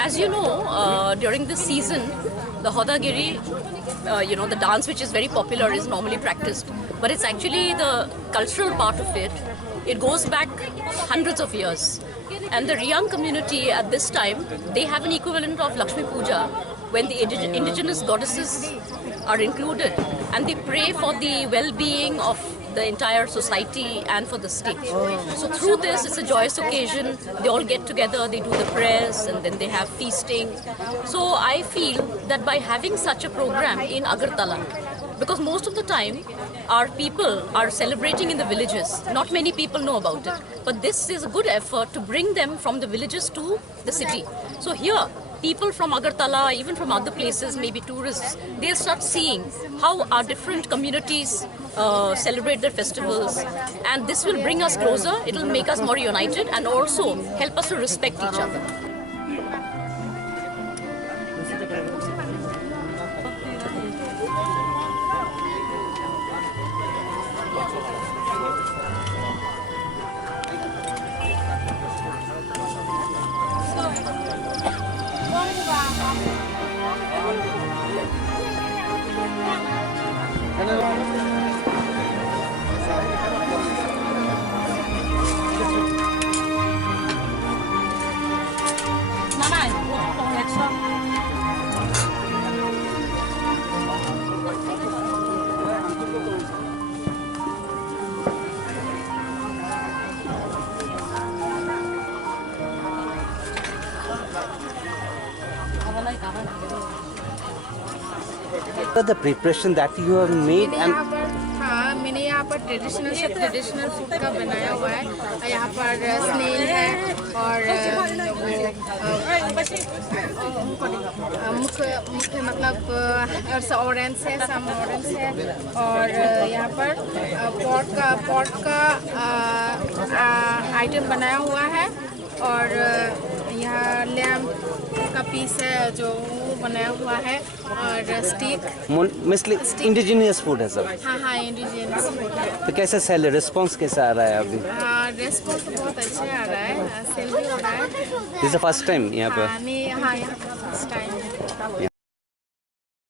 As you know, during this season, the Hodagiri, the dance which is very popular is normally practiced. But it's actually the cultural part of it. It goes back hundreds of years. And the Riyan community at this time, they have an equivalent of Lakshmi Puja when the indigenous goddesses are included. And they pray for the well-being of the entire society and for the state. So through this, it's a joyous occasion. They all get together, they do the prayers, and then they have feasting. So I feel that by having such a program in Agartala, because most of the time our people are celebrating in the villages, not many people know about it. But this is a good effort to bring them from the villages to the city. So here, people from Agartala, even from other places, maybe tourists, they'll start seeing how our different communities celebrate their festivals, and this will bring us closer, it will make us more united and also help us to respect each other. The preparation that you have made and मैंने यहाँ पर traditional food का बनाया हुआ है. यहाँ पर snail है और मुख्य मतलब ऑरेंज है, सम ऑरेंज है, और यहाँ पर पॉट का आइटम बनाया हुआ है, और यहाँ लैम्प का पीस है जो बनाया हुआ है, और स्टिक इंडिजिनियस फूड है सब. हाँ इंडिजिनियस फूड है. तो कैसे सेल रिस्पांस कैसा आ रहा है अभी? रिस्पांस तो बहुत अच्छा आ रहा है, सेल भी हो रहा है. This is the first time यहाँ पे? नहीं, हाँ यहाँ फर्स्ट टाइम.